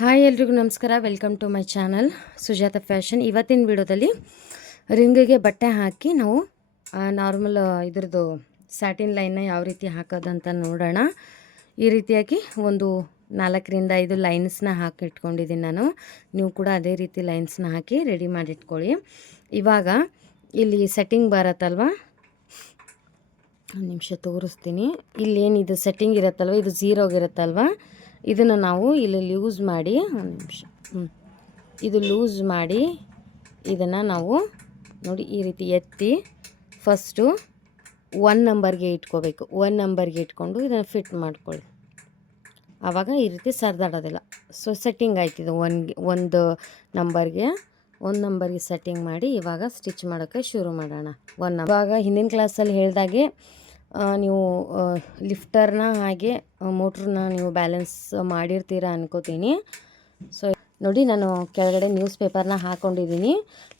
Hi ಎಲ್ರಿಗೂ ನಮಸ್ಕಾರ. Welcome to my channel Sujatha fashion. ಇವತ್ತಿನ ವಿಡಿಯೋದಲ್ಲಿ ರಿಂಗಿಗೆ ಬಟ್ಟೆ ಹಾಕಿ ನಾವು ನಾರ್ಮಲ್ ಇದ್ರದ್ದು ಸ್ಯಾಟಿನ್ ಲೈನ್ನ ಯಾವ ರೀತಿ ಹಾಕೋದಂತ ನೋಡೋಣ. ಈ ರೀತಿಯಾಗಿ ಒಂದು 4ರಿಂದ 5 ಲೈನ್ಸ್ನ ಹಾಕಿ ಇಟ್ಕೊಂಡಿದ್ದೀನಿ ನಾನು. ನೀವು ಕೂಡ ಅದೇ ರೀತಿ ಲೈನ್ಸ್ನ ಹಾಕಿ ರೆಡಿ ಮಾಡಿಟ್ಕೊಳ್ಳಿ. ಇವಾಗ ಇಲ್ಲಿ ಸೆಟ್ಟಿಂಗ್ ಬರತ್ತಲ್ವ, ಒಂದು ನಿಮಿಷ ತೋರಿಸ್ತೀನಿ. ಇಲ್ಲೇನಿದು ಸೆಟ್ಟಿಂಗ್ ಇರುತ್ತಲ್ವ, ಇದು ಝೀರೋಗಿರುತ್ತಲ್ವ, ಇದನ್ನು ನಾವು ಇಲ್ಲಿ ಲೂಸ್ ಮಾಡಿ, ಒಂದು ನಿಮಿಷ, ಇದು ಲೂಸ್ ಮಾಡಿ ಇದನ್ನು ನಾವು ನೋಡಿ ಈ ರೀತಿ ಎತ್ತಿ ಫಸ್ಟು 1 ನಂಬರ್ಗೆ ಇಟ್ಕೋಬೇಕು. 1 ನಂಬರ್ಗೆ ಇಟ್ಕೊಂಡು ಇದನ್ನು ಫಿಟ್ ಮಾಡ್ಕೊಳ್ಳಿ. ಆವಾಗ ಈ ರೀತಿ ಸರ್ದಾಡೋದಿಲ್ಲ. So setting ಆಯ್ತಿದೆ. ಒಂದು ನಂಬರ್ಗೆ ಸೆಟ್ಟಿಂಗ್ ಮಾಡಿ ಇವಾಗ ಸ್ಟಿಚ್ ಮಾಡೋಕ್ಕೆ ಶುರು ಮಾಡೋಣ. ಇವಾಗ ಹಿಂದಿನ ಕ್ಲಾಸಲ್ಲಿ ಹೇಳಿದಾಗೆ ನೀವು ಲಿಫ್ಟರ್ನ ಹಾಗೆ ಮೋಟ್ರನ್ನ ನೀವು ಬ್ಯಾಲೆನ್ಸ್ ಮಾಡಿರ್ತೀರ ಅನ್ಕೋತೀನಿ. ಸೊ ನೋಡಿ, ನಾನು ಕೆಳಗಡೆ ನ್ಯೂಸ್ ಪೇಪರ್ನ ಹಾಕ್ಕೊಂಡಿದ್ದೀನಿ.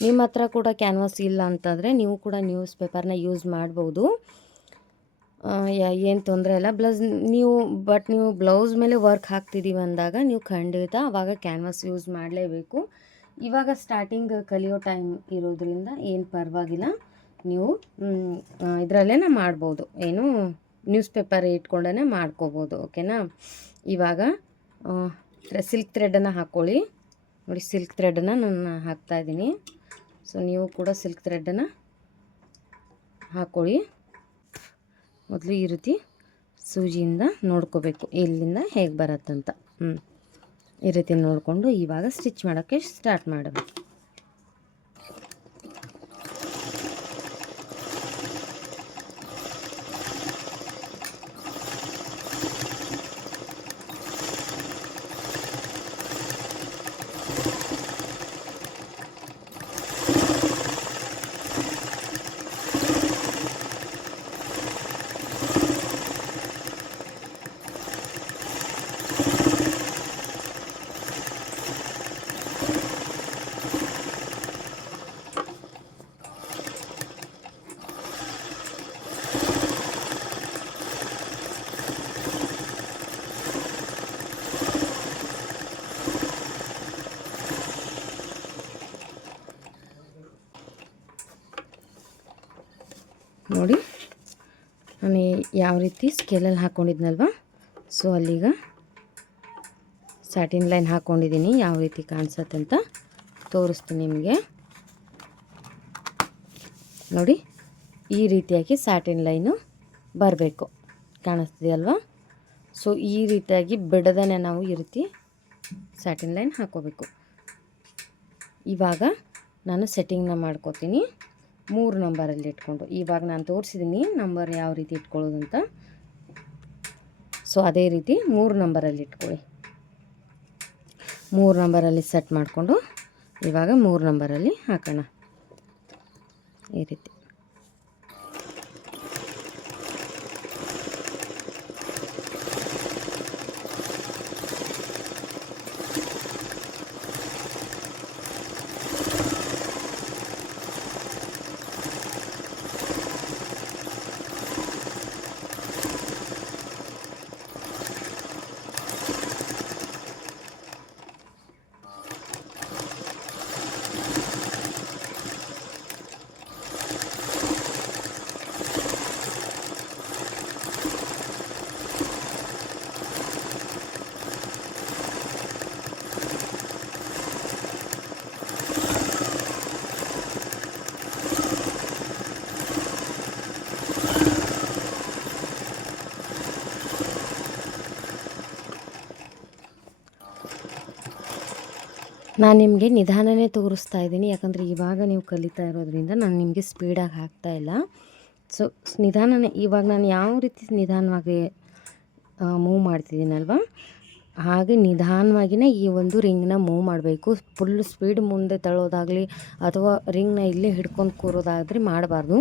ನಿಮ್ಮ ಹತ್ರ ಕೂಡ ಕ್ಯಾನ್ವಾಸ್ ಇಲ್ಲ ಅಂತಂದರೆ ನೀವು ಕೂಡ ನ್ಯೂಸ್ ಪೇಪರ್ನ ಯೂಸ್ ಮಾಡ್ಬೋದು, ಏನು ತೊಂದರೆ ಇಲ್ಲ. ನೀವು ಬ್ಲೌಸ್ ಮೇಲೆ ವರ್ಕ್ ಹಾಕ್ತಿದ್ದೀವಿ ಅಂದಾಗ ನೀವು ಖಂಡಿತ ಆವಾಗ ಕ್ಯಾನ್ವಾಸ್ ಯೂಸ್ ಮಾಡಲೇಬೇಕು. ಇವಾಗ ಸ್ಟಾರ್ಟಿಂಗ್ ಕಲಿಯೋ ಟೈಮ್ ಇರೋದ್ರಿಂದ ಏನು ಪರವಾಗಿಲ್ಲ, ನೀವು ಇದರಲ್ಲೇ ಮಾಡ್ಬೋದು, ಏನು ನ್ಯೂಸ್ ಪೇಪರ್ ಇಟ್ಕೊಂಡೇ ಮಾಡ್ಕೋಬೋದು. ಓಕೆನಾ? ಇವಾಗ ಸಿಲ್ಕ್ ಥ್ರೆಡನ್ನು ಹಾಕ್ಕೊಳ್ಳಿ. ನೋಡಿ, ಸಿಲ್ಕ್ ಥ್ರೆಡನ್ನು ನಾನು ಹಾಕ್ತಾಯಿದ್ದೀನಿ. ಸೊ ನೀವು ಕೂಡ ಸಿಲ್ಕ್ ಥ್ರೆಡನ್ನು ಹಾಕ್ಕೊಳ್ಳಿ. ಮೊದಲು ಈ ರೀತಿ ಸೂಜಿಯಿಂದ ನೋಡ್ಕೋಬೇಕು ಎಲ್ಲಿಂದ ಹೇಗೆ ಬರುತ್ತಂತ. ಈ ರೀತಿ ನೋಡಿಕೊಂಡು ಇವಾಗ ಸ್ಟಿಚ್ ಮಾಡೋಕ್ಕೆ ಸ್ಟಾರ್ಟ್ ಮಾಡಬೇಕು. ನೋಡಿ, ನಾನು ಯಾವ ರೀತಿ ಸ್ಕೇಲಲ್ಲಿ ಹಾಕ್ಕೊಂಡಿದ್ನಲ್ವ, ಸೊ ಅಲ್ಲೀಗ ಸ್ಯಾಟಿನ್ ಲೈನ್ ಹಾಕ್ಕೊಂಡಿದ್ದೀನಿ. ಯಾವ ರೀತಿ ಕಾಣಿಸುತ್ತೆ ಅಂತ ತೋರಿಸ್ತೀನಿ ನಿಮಗೆ. ನೋಡಿ, ಈ ರೀತಿಯಾಗಿ ಸ್ಯಾಟಿನ್ ಲೈನು ಬರಬೇಕು, ಕಾಣಿಸ್ತಿದೆಯಲ್ವ. ಸೊ ಈ ರೀತಿಯಾಗಿ ಬಿಡದೇ ನಾವು ಈ ರೀತಿ ಸ್ಯಾಟಿನ್ ಲೈನ್ ಹಾಕ್ಕೋಬೇಕು. ಇವಾಗ ನಾನು ಸೆಟ್ಟಿಂಗ್ನ ಮಾಡ್ಕೋತೀನಿ 3 ನಂಬರಲ್ಲಿ ಇಟ್ಕೊಂಡು. ಇವಾಗ ನಾನು ತೋರಿಸಿದ್ದೀನಿ ನಂಬರ್ ಯಾವ ರೀತಿ ಇಟ್ಕೊಳ್ಳೋದಂತ. ಸೊ ಅದೇ ರೀತಿ 3 ನಂಬರಲ್ಲಿ ಇಟ್ಕೊಳ್ಳಿ. 3 ನಂಬರಲ್ಲಿ ಸೆಟ್ ಮಾಡಿಕೊಂಡು ಇವಾಗ 3 ನಂಬರಲ್ಲಿ ಹಾಕೋಣ ಈ ರೀತಿ. ನಾನು ನಿಮಗೆ ನಿಧಾನನೇ ತೋರಿಸ್ತಾ ಇದ್ದೀನಿ, ಯಾಕಂದರೆ ಇವಾಗ ನೀವು ಕಲಿತಾ ಇರೋದ್ರಿಂದ ನಾನು ನಿಮಗೆ ಸ್ಪೀಡಾಗಿ ಹಾಕ್ತಾಯಿಲ್ಲ. ಸೊ ನಿಧಾನನೇ. ಇವಾಗ ನಾನು ಯಾವ ರೀತಿ ನಿಧಾನವಾಗಿ ಮೂವ್ ಮಾಡ್ತಿದ್ದೀನಲ್ವ, ಹಾಗೆ ನಿಧಾನವಾಗಿಯೇ ಈ ಒಂದು ರಿಂಗ್ನ ಮೂವ್ ಮಾಡಬೇಕು. ಫುಲ್ ಸ್ಪೀಡ್ ಮುಂದೆ ತಳ್ಳೋದಾಗಲಿ ಅಥವಾ ರಿಂಗ್ನ ಇಲ್ಲೇ ಹಿಡ್ಕೊಂಡು ಕೂರೋದಾದರೆ ಮಾಡಬಾರ್ದು.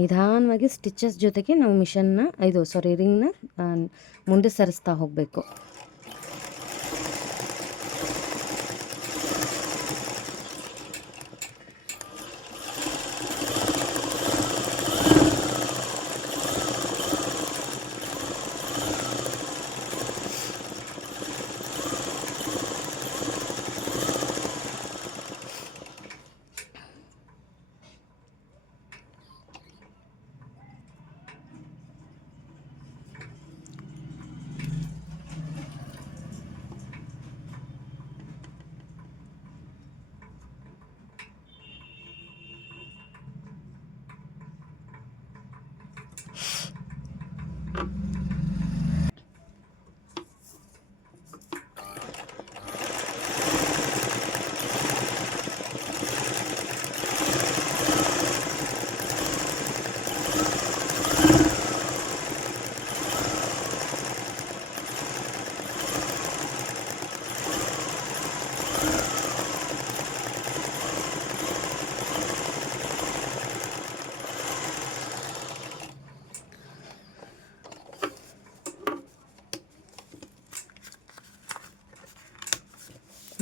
ನಿಧಾನವಾಗಿ ಸ್ಟಿಚಸ್ ಜೊತೆಗೆ ನಾವು ರಿಂಗ್ನ ಮುಂದೆ ಸರಿಸ್ತಾ ಹೋಗಬೇಕು.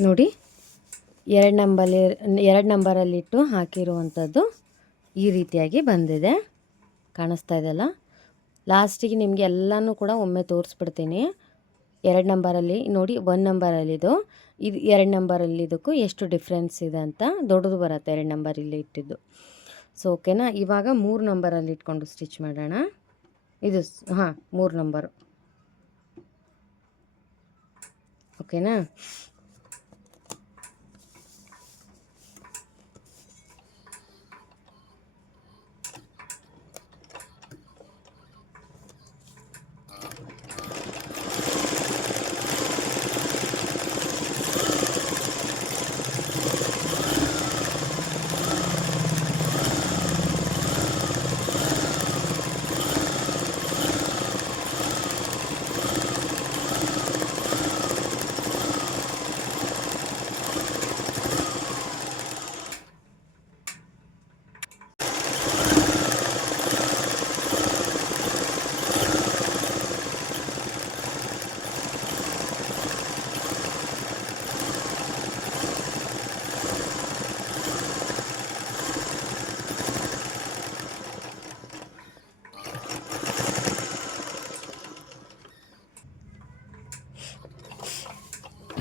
ನೋಡಿ 2 ನಂಬರಲ್ಲಿಟ್ಟು ಹಾಕಿರುವಂಥದ್ದು ಈ ರೀತಿಯಾಗಿ ಬಂದಿದೆ. ಕಾಣಿಸ್ತಾ ಇದೆಯಲ್ಲ. ಲಾಸ್ಟಿಗೆ ನಿಮಗೆ ಎಲ್ಲನೂ ಕೂಡ ಒಮ್ಮೆ ತೋರಿಸ್ಬಿಡ್ತೀನಿ. 2 ನಂಬರಲ್ಲಿ ನೋಡಿ, 1 ನಂಬರಲ್ಲಿದು, ಇದು 2 ನಂಬರಲ್ಲಿದ್ದಕ್ಕೂ ಎಷ್ಟು ಡಿಫ್ರೆನ್ಸ್ ಇದೆ ಅಂತ. ದೊಡ್ಡದು ಬರುತ್ತೆ 2 ನಂಬರ್ ಇಲ್ಲಿ ಇಟ್ಟಿದ್ದು. ಸೊ ಓಕೆನಾ. ಇವಾಗ 3 ನಂಬರಲ್ಲಿ ಇಟ್ಕೊಂಡು ಸ್ಟಿಚ್ ಮಾಡೋಣ. ಇದು 3 ನಂಬರು. ಓಕೆನಾ.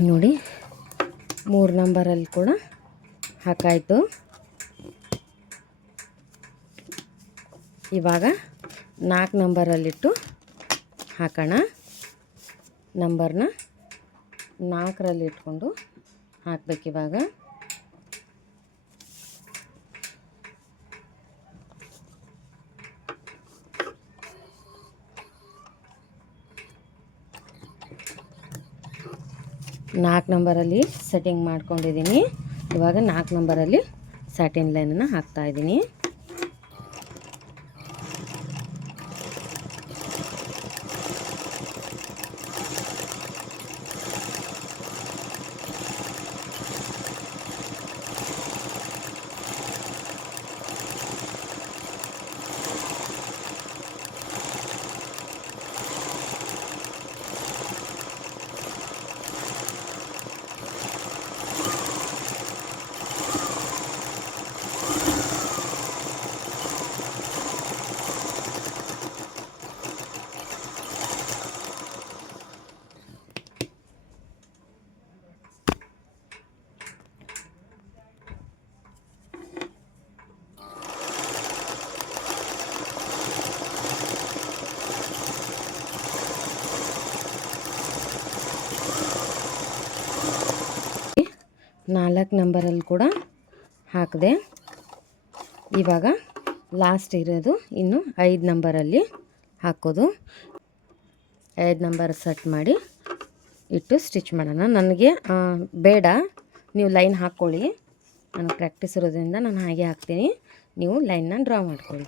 ನೋಡಿ 3 ನಂಬರಲ್ಲಿ ಕೂಡ ಹಾಕಾಯಿತು. ಇವಾಗ 4 ನಂಬರಲ್ಲಿಟ್ಟು ಹಾಕೋಣ. ನಂಬರ್ನ 4ರಲ್ಲಿ ಇಟ್ಕೊಂಡು ಹಾಕಬೇಕಿವಾಗ. ನಾಲ್ಕು ನಂಬರಲ್ಲಿ ಸೆಟ್ಟಿಂಗ್ ಮಾಡ್ಕೊಂಡಿದ್ದೀನಿ. ಇವಾಗ 4 ನಂಬರಲ್ಲಿ ಸ್ಯಾಟಿನ್ ಲೈನನ್ನು ಹಾಕ್ತಾಯಿದ್ದೀನಿ. ನಾಲ್ಕು ನಂಬರಲ್ಲಿ ಕೂಡ ಹಾಕಿದೆ. ಇವಾಗ ಲಾಸ್ಟ್ ಇರೋದು ಇನ್ನು 5 ನಂಬರಲ್ಲಿ ಹಾಕೋದು. 5 ನಂಬರ್ ಸೆಟ್ ಮಾಡಿ ಇಟ್ಟು ಸ್ಟಿಚ್ ಮಾಡೋಣ. ನನಗೆ ಬೇಡ, ನೀವು ಲೈನ್ ಹಾಕ್ಕೊಳ್ಳಿ. ನಾನು ಪ್ರಾಕ್ಟೀಸ್ ಇರೋದ್ರಿಂದ ನಾನು ಹಾಗೆ ಹಾಕ್ತೀನಿ, ನೀವು ಲೈನ್ನ ಡ್ರಾ ಮಾಡ್ಕೊಳ್ಳಿ.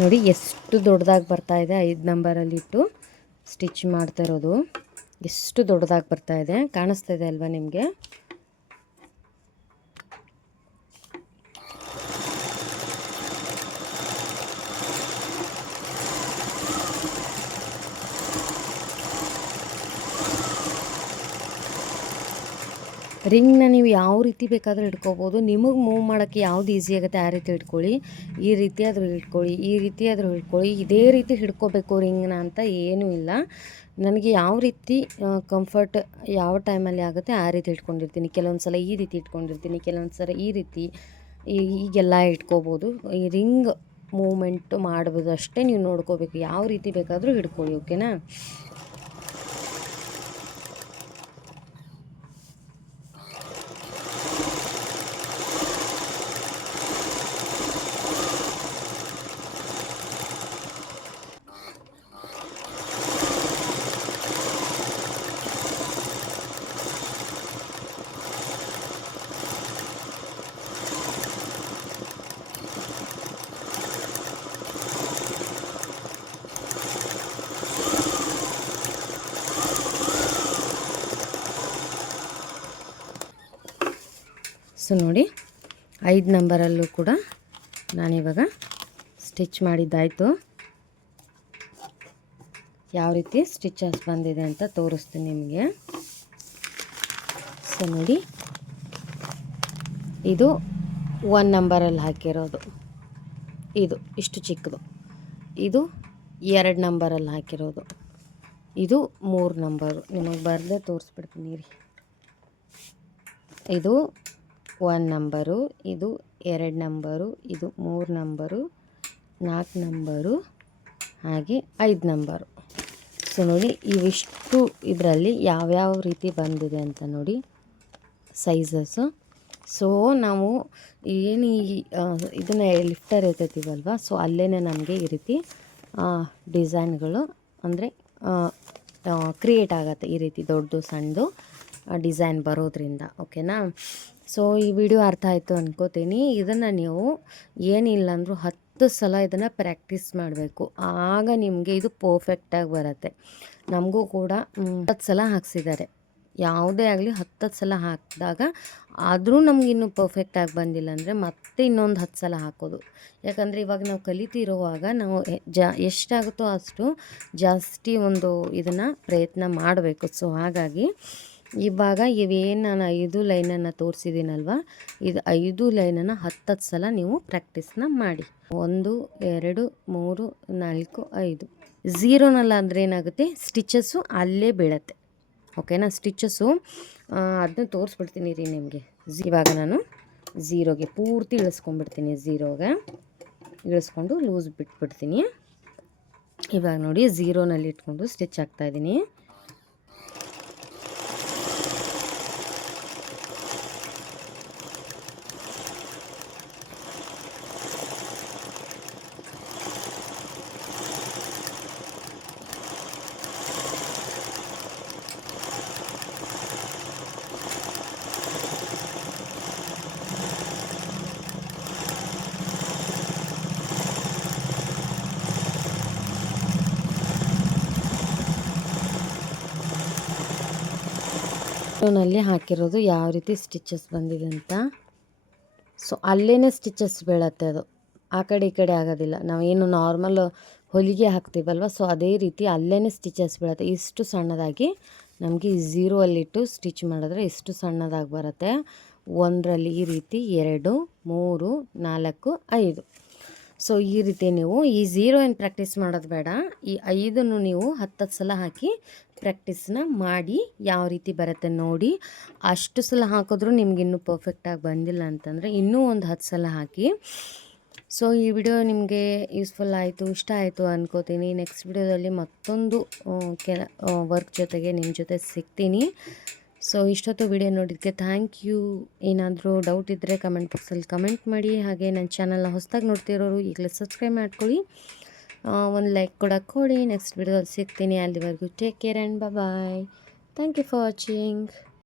ನೋಡಿ ಎಷ್ಟು ದೊಡ್ಡದಾಗಿ ಬರ್ತಾಯಿದೆ. 5 ನಂಬರಲ್ಲಿಟ್ಟು ಸ್ಟಿಚ್ ಮಾಡ್ತಾ ಇರೋದು ಎಷ್ಟು ದೊಡ್ಡದಾಗಿ ಬರ್ತಾಯಿದೆ. ಕಾಣಿಸ್ತಾ ಇದೆ ಅಲ್ವಾ ನಿಮಗೆ? ರಿಂಗ್ನ ನೀವು ಯಾವ ರೀತಿ ಬೇಕಾದರೂ ಇಟ್ಕೋಬೋದು. ನಿಮಗೆ ಮೂವ್ ಮಾಡೋಕ್ಕೆ ಯಾವ್ದು ಈಸಿ ಆಗುತ್ತೆ ಆ ರೀತಿ ಇಟ್ಕೊಳ್ಳಿ. ಈ ರೀತಿ ಆದರೂ ಇಟ್ಕೊಳ್ಳಿ, ಈ ರೀತಿ ಆದರೂ ಇಟ್ಕೊಳ್ಳಿ. ಇದೇ ರೀತಿ ಹಿಡ್ಕೋಬೇಕು ರಿಂಗ್ನ ಅಂತ ಏನೂ ಇಲ್ಲ. ನನಗೆ ಯಾವ ರೀತಿ ಕಂಫರ್ಟ್ ಯಾವ ಟೈಮಲ್ಲಿ ಆಗುತ್ತೆ ಆ ರೀತಿ ಇಟ್ಕೊಂಡಿರ್ತೀನಿ. ಕೆಲವೊಂದು ಸಲ ಈ ರೀತಿ ಇಟ್ಕೊಂಡಿರ್ತೀನಿ, ಕೆಲವೊಂದು ಸಲ ಈ ರೀತಿ, ಈಗೆಲ್ಲ ಇಟ್ಕೋಬೋದು. ಈ ರಿಂಗ್ ಮೂವ್ಮೆಂಟ್ ಮಾಡ್ಬೋದು ಅಷ್ಟೇ ನೀವು ನೋಡ್ಕೋಬೇಕು. ಯಾವ ರೀತಿ ಬೇಕಾದರೂ ಹಿಡ್ಕೊಳ್ಳಿ. ಓಕೆನಾ? ಸೊ ನೋಡಿ 5 ನಂಬರಲ್ಲೂ ಕೂಡ ನಾನಿವಾಗ ಸ್ಟಿಚ್ ಮಾಡಿದ್ದಾಯಿತು. ಯಾವ ರೀತಿ ಸ್ಟಿಚಸ್ ಬಂದಿದೆ ಅಂತ ತೋರಿಸ್ತೀನಿ ನಿಮಗೆ. ಸೊ ನೋಡಿ, ಇದು 1 ನಂಬರಲ್ಲಿ ಹಾಕಿರೋದು, ಇದು ಇಷ್ಟು ಚಿಕ್ಕದು. ಇದು 2 ನಂಬರಲ್ಲಿ ಹಾಕಿರೋದು, ಇದು 3 ನಂಬರು. ನಿಮಗೆ ಬರದೆ ತೋರಿಸ್ಬಿಡ್ತೀನಿ ರೀ. ಇದು 1 ನಂಬರು, ಇದು 2 ನಂಬರು, ಇದು 3 ನಂಬರು, 4 ನಂಬರು, ಹಾಗೆ 5 ನಂಬರು. ಸೊ ನೋಡಿ, ಇವಿಷ್ಟು ಇದರಲ್ಲಿ ಯಾವ್ಯಾವ ರೀತಿ ಬಂದಿದೆ ಅಂತ ನೋಡಿ ಸೈಜಸ್ಸು. ಸೊ ನಾವು ಏನು ಇದನ್ನು ಲಿಫ್ಟರ್ ಇರ್ತೈತೀವಲ್ವ, ಸೊ ಅಲ್ಲೇ ನಮಗೆ ಈ ರೀತಿ ಡಿಸೈನ್ಗಳು ಅಂದರೆ ಕ್ರಿಯೇಟ್ ಆಗುತ್ತೆ. ಈ ರೀತಿ ದೊಡ್ಡದು ಸಣ್ಣದು ಡಿಸೈನ್ ಬರೋದ್ರಿಂದ. ಓಕೆನಾ? ಸೊ ಈ ವಿಡಿಯೋ ಅರ್ಥ ಆಯಿತು ಅನ್ಕೋತೀನಿ. ಇದನ್ನು ನೀವು ಏನಿಲ್ಲ ಅಂದರೂ 10 ಸಲ ಇದನ್ನು ಪ್ರಾಕ್ಟೀಸ್ ಮಾಡಬೇಕು, ಆಗ ನಿಮಗೆ ಇದು ಪರ್ಫೆಕ್ಟಾಗಿ ಬರುತ್ತೆ. ನಮಗೂ ಕೂಡ 10 ಸಲ ಹಾಕ್ಸಿದ್ದಾರೆ, ಯಾವುದೇ ಆಗಲಿ 10 ಸಲ ಹಾಕಿದಾಗ ಆದರೂ ನಮಗಿನ್ನೂ ಪರ್ಫೆಕ್ಟಾಗಿ ಬಂದಿಲ್ಲ ಅಂದರೆ ಮತ್ತೆ ಇನ್ನೊಂದು 10 ಸಲ ಹಾಕೋದು. ಯಾಕಂದರೆ ಇವಾಗ ನಾವು ಕಲಿತಿರುವಾಗ ನಾವು ಎಷ್ಟಾಗುತ್ತೋ ಅಷ್ಟು ಜಾಸ್ತಿ ಇದನ್ನು ಪ್ರಯತ್ನ ಮಾಡಬೇಕು. ಸೊ ಹಾಗಾಗಿ ಇವಾಗ ಇವೇನು ನಾನು 5 ಲೈನನ್ನು ತೋರಿಸಿದ್ದೀನಲ್ವ, ಇದು 5 ಲೈನನ್ನು 10 ಸಲ ನೀವು ಪ್ರಾಕ್ಟೀಸ್ನ ಮಾಡಿ. 1 2 3 4 5 ಝೀರೋನಲ್ಲಾದರೆ ಏನಾಗುತ್ತೆ, ಸ್ಟಿಚಸ್ಸು ಅಲ್ಲೇ ಬೀಳತ್ತೆ. ಓಕೆನಾ? ಸ್ಟಿಚಸ್ಸು ಅದನ್ನ ತೋರಿಸ್ಬಿಡ್ತೀನಿ ರೀ ನಿಮಗೆ. ಇವಾಗ ನಾನು ಝೀರೋಗೆ ಪೂರ್ತಿ ಇಳಿಸ್ಕೊಂಡ್ಬಿಡ್ತೀನಿ. ಝೀರೋಗೆ ಇಳಿಸ್ಕೊಂಡು ಲೂಸ್ ಬಿಟ್ಬಿಡ್ತೀನಿ. ಇವಾಗ ನೋಡಿ, ಝೀರೋನಲ್ಲಿ ಇಟ್ಕೊಂಡು ಸ್ಟಿಚ್ ಹಾಕ್ತಾಯಿದ್ದೀನಿ. ನಲ್ಲಿ ಹಾಕಿರೋದು ಯಾವ ರೀತಿ ಸ್ಟಿಚಸ್ ಬಂದಿದೆ ಅಂತ. ಸೊ ಅಲ್ಲೇ ಸ್ಟಿಚಸ್ ಬೀಳತ್ತೆ, ಅದು ಆ ಕಡೆ ಈ ಕಡೆ ಆಗೋದಿಲ್ಲ. ನಾವೇನು ನಾರ್ಮಲ್ ಹೊಲಿಗೆ ಹಾಕ್ತೀವಲ್ವ, ಸೊ ಅದೇ ರೀತಿ ಅಲ್ಲೇ ಸ್ಟಿಚಸ್ ಬೀಳುತ್ತೆ. ಇಷ್ಟು ಸಣ್ಣದಾಗಿ ನಮಗೆ ಝೀರೋ ಅಲ್ಲಿಟ್ಟು ಸ್ಟಿಚ್ ಮಾಡಿದ್ರೆ ಇಷ್ಟು ಸಣ್ಣದಾಗಿ ಬರುತ್ತೆ. 1ರಲ್ಲಿ ಈ ರೀತಿ 2 3 4 5. ಸೊ ಈ ರೀತಿ ನೀವು ಈ ಝೀರೋ ಏನು ಪ್ರಾಕ್ಟೀಸ್ ಮಾಡೋದು ಬೇಡ, ಈ 5 ನೀವು 10 ಸಲ ಹಾಕಿ ಪ್ರಾಕ್ಟೀಸ್ನ ಮಾಡಿ ಯಾವ ರೀತಿ ಬರುತ್ತೆ ನೋಡಿ. ಅಷ್ಟು ಸಲ ಹಾಕಿದ್ರೂ ನಿಮಗಿನ್ನೂ ಪರ್ಫೆಕ್ಟಾಗಿ ಬಂದಿಲ್ಲ ಅಂತಂದರೆ ಇನ್ನೂ ಒಂದು 10 ಸಲ ಹಾಕಿ. ಸೊ ಈ ವಿಡಿಯೋ ನಿಮಗೆ ಯೂಸ್ಫುಲ್ ಆಯಿತು, ಇಷ್ಟ ಆಯಿತು ಅಂದ್ಕೋತೀನಿ. ನೆಕ್ಸ್ಟ್ ವಿಡಿಯೋದಲ್ಲಿ ಮತ್ತೊಂದು ವರ್ಕ್ ಜೊತೆಗೆ ನಿಮ್ಮ ಜೊತೆ ಸಿಗ್ತೀನಿ. ಸೊ ಇಷ್ಟೊತ್ತು ವಿಡಿಯೋ ನೋಡಿದ್ದಕ್ಕೆ ಥ್ಯಾಂಕ್ ಯು. ಏನಾದರೂ ಡೌಟ್ ಇದ್ದರೆ ಕಮೆಂಟ್ ಬಾಕ್ಸಲ್ಲಿ ಕಮೆಂಟ್ ಮಾಡಿ. ಹಾಗೆ ನನ್ನ ಚಾನಲ್ನ ಹೊಸದಾಗಿ ನೋಡ್ತಿರೋರು ಈಗಲೇ ಸಬ್ಸ್ಕ್ರೈಬ್ ಮಾಡ್ಕೊಳ್ಳಿ, ಒಂದು ಲೈಕ್ ಕೂಡ ಕೊಡಿ. ನೆಕ್ಸ್ಟ್ ವಿಡಿಯೋದಲ್ಲಿ ಸಿಗ್ತೀನಿ. ಅಲ್ಲಿವರೆಗೂ take care and bye. Thank you for watching.